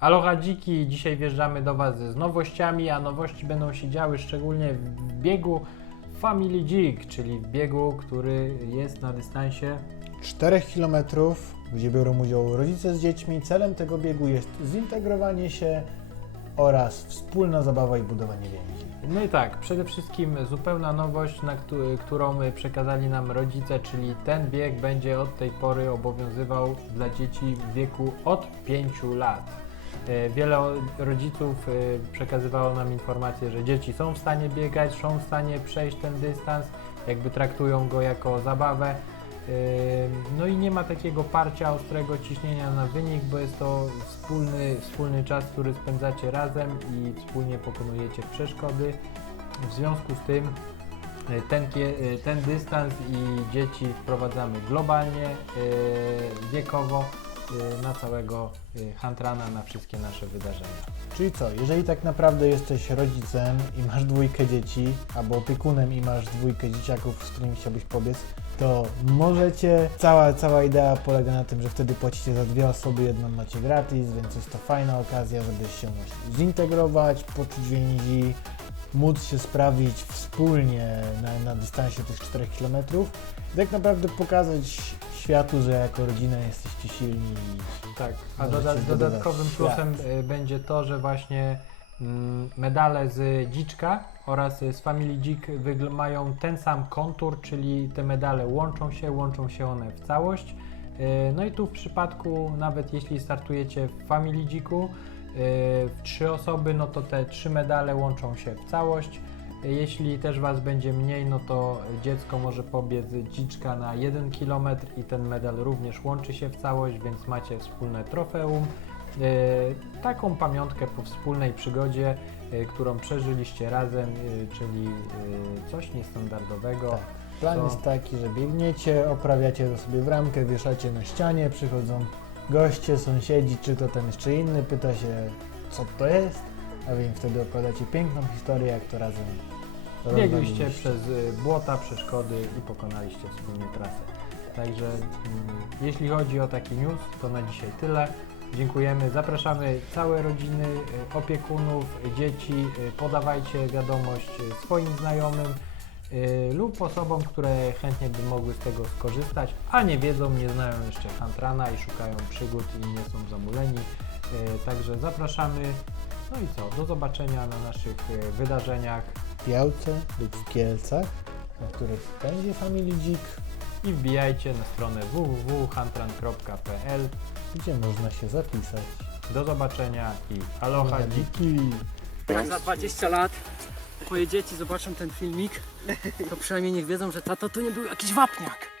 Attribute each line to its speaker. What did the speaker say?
Speaker 1: Aloha Dziki, dzisiaj wjeżdżamy do Was z nowościami, a nowości będą się działy szczególnie w biegu Family Dzik, czyli w biegu, który jest na dystansie
Speaker 2: 4 km, gdzie biorą udział rodzice z dziećmi. Celem tego biegu jest zintegrowanie się oraz wspólna zabawa i budowanie więzi.
Speaker 1: No i tak, przede wszystkim zupełna nowość, na któ- którą przekazali nam rodzice, czyli ten bieg będzie od tej pory obowiązywał dla dzieci w wieku od 5 lat. E, Wiele rodziców e, przekazywało nam informację, że dzieci są w stanie biegać, są w stanie przejść ten dystans, jakby traktują go jako zabawę. E, No i nie ma takiego parcia, ostrego ciśnienia na wynik, bo jest to wspólny, wspólny czas, który spędzacie razem i wspólnie pokonujecie przeszkody. W związku z tym ten, ten dystans i dzieci wprowadzamy globalnie, wiekowo na całego e, Huntrana, na wszystkie nasze wydarzenia.
Speaker 2: Czyli co, jeżeli tak naprawdę jesteś rodzicem i masz dwójkę dzieci, albo opiekunem i masz dwójkę dzieciaków, z którymi chciałbyś pobiec, to możecie. Cała, cała idea polega na tym, że wtedy płacicie za dwie osoby, jedną macie gratis, więc jest to fajna okazja, żeby się zintegrować, poczuć więzi, móc się sprawić wspólnie na, na dystansie tych 4 km i tak naprawdę pokazać światu, że jako rodzina silni
Speaker 1: Tak, a doda-
Speaker 2: zdobywać
Speaker 1: dodatkowym plusem e, będzie to, że właśnie mm, medale z dziczka oraz z Family Dzik mają ten sam kontur, czyli te medale łączą się, łączą się one w całość. E, No i tu w przypadku, nawet jeśli startujecie w Family Dziku, e, w trzy osoby, no to te trzy medale łączą się w całość. Jeśli też Was będzie mniej, no to dziecko może pobiec dziczka na 1 km i ten medal również łączy się w całość, więc macie wspólne trofeum. E, taką pamiątkę po wspólnej przygodzie, e, którą przeżyliście razem, e, czyli coś niestandardowego.
Speaker 2: Tak. Plan
Speaker 1: To-
Speaker 2: jest taki, że biegniecie, oprawiacie to sobie w ramkę, wieszacie na ścianie, przychodzą goście, sąsiedzi, czy to ten jeszcze inny, pyta się, co to jest, a wy im wtedy opowiadacie piękną historię, jak to razem
Speaker 1: Biegliście przez y, błota, przeszkody i pokonaliście wspólnie trasę. Także mm, jeśli chodzi o taki news, to na dzisiaj tyle. Dziękujemy, zapraszamy całe rodziny, y, opiekunów, dzieci, y, podawajcie wiadomość swoim znajomym lub osobom, które chętnie by mogły z tego skorzystać, a nie wiedzą, nie znają jeszcze Huntrana i szukają przygód i nie są zamuleni. Także zapraszamy. No i co? Do zobaczenia na naszych wydarzeniach.
Speaker 2: W Białce lub w Kielcach, na których będzie Family Dzik,
Speaker 1: i wbijajcie na stronę www.huntran.pl.
Speaker 2: gdzie można się zapisać.
Speaker 1: Do zobaczenia i aloha dziki!
Speaker 3: Jak za 20 lat moje dzieci zobaczą ten filmik, to przynajmniej niech wiedzą, że tato to nie był jakiś wapniak.